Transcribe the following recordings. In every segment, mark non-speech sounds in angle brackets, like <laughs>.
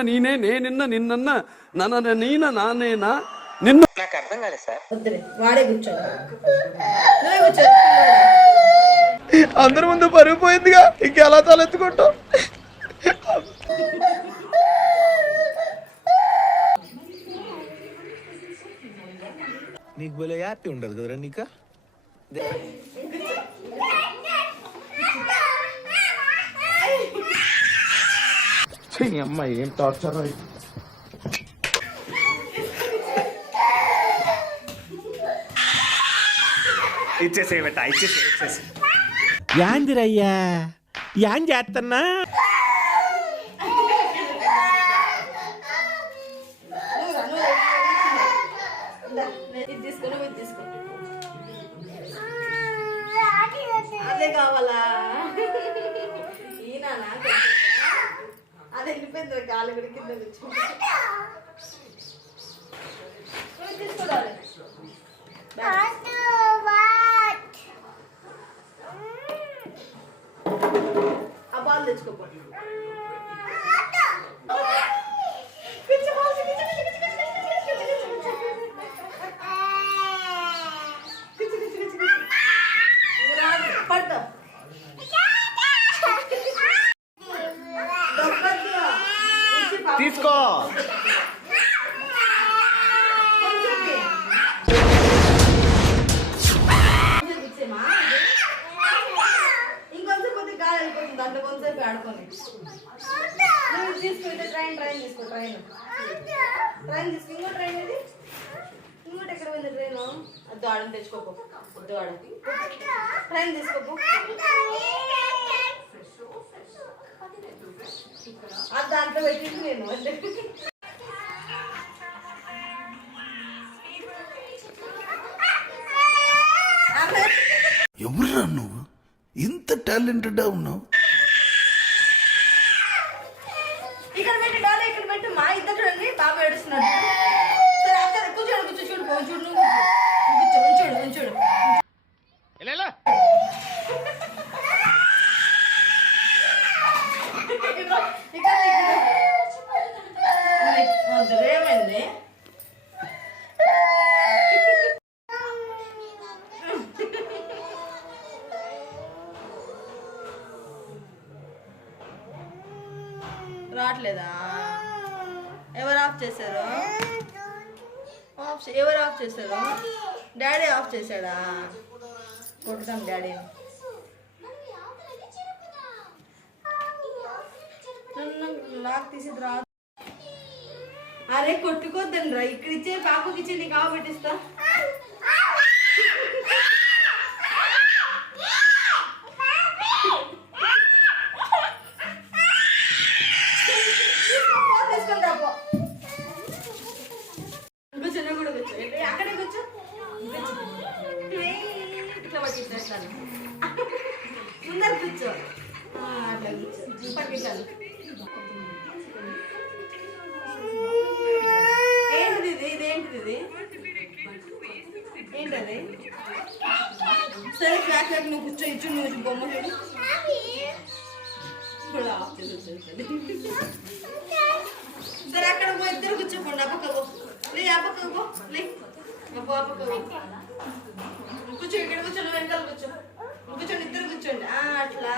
నాన్న నేనే నేనిన్న నిన్న నన్న నీన నానేనా నిన్ను నాకు అర్థం కాలేదు సార్. వాడే అందరి ముందు పరుగు పోయిందిగా ఇంకెలా తలెత్తుకుంటాం నీకు భలే హ్యాపీ ఉండదు కదరా నీకా? <laughs> నీ అమ్మ ఏం టార్చర్ ఇచ్చేసే బెట్ట ఇచ్చేసే ఇచ్చేసి యాందిరయ్యా యాన్ చేస్తున్నా కావాలా? ఈనా అది వెళ్ళిపోయింది కాలు కూడా కింద తీసుకోవాలి ఆ బాల్ తెచ్చుకోపో. తీసుకుంటే ట్రైన్ ట్రైన్ తీసుకో ట్రైన్ ట్రైన్ తీసుకో ఇంకో ట్రైన్ ఇది ఇంకోటి ఎక్కడ పోయింది ట్రైన్ వద్దు ఆడని తెచ్చుకోపో వద్దు ఆడ ట్రైన్ తీసుకోపో అది దాంట్లో పెట్టింది నేను. అంటే ఆమె ఎవరురా నువ్వు? ఇంత టాలెంటెడ్ ఉన్నావు? రావట్లేదా ఎవరు ఆఫ్ చేశారు? ఆఫ్ ఎవరు ఆఫ్ చేశారు? డాడీ ఆఫ్ చేశాడా? కొట్టుతాం డాడీ లాక్ తీసి రా అరే కొట్టుకోద్దండి రా ఇక్కడ ఇచ్చే పాపకి ఇచ్చి నీకు ఆవు పెట్టిస్తా. ఇప్పటికిట్టాను కూర్చో. అట్లా కూర్చో. ఏంటిది ఇది? ఇదేంటిది ఏంటది సరే క్లాస్ నువ్వు కూర్చో ఇచ్చు నువ్వు బొమ్మ ఇద్దరు అక్కడ ఇద్దరు కూర్చోకుండా. అప్పక్కో లే అప్పక్కో లే అప్పో అప్పక్కో కూర్చో ఇక్కడ కూర్చోండి వెనకాల కూర్చో కూర్చోండి ఇద్దరు కూర్చోండి. ఆ, అట్లా.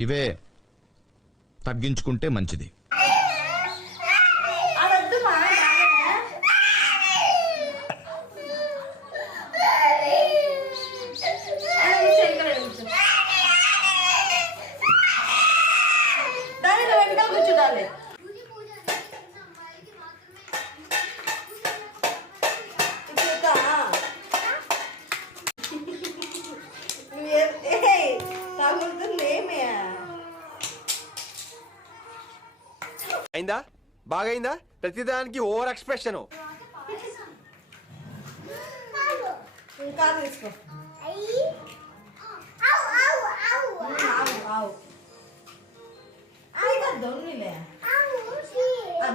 ఇవే తగ్గించుకుంటే మంచిది అదొద్దు మా కూర్చో ఇక్కడ కూర్చో అయిందా? బాగైందా? ప్రతిదానికి ఓవర్ ఎక్స్ప్రెషన్. ఇంకా తీసుకో.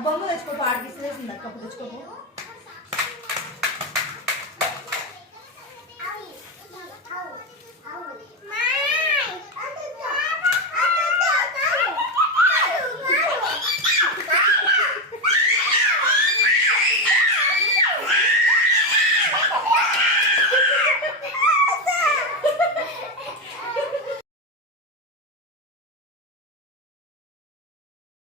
బొమ్మ తెచ్చుకోపో.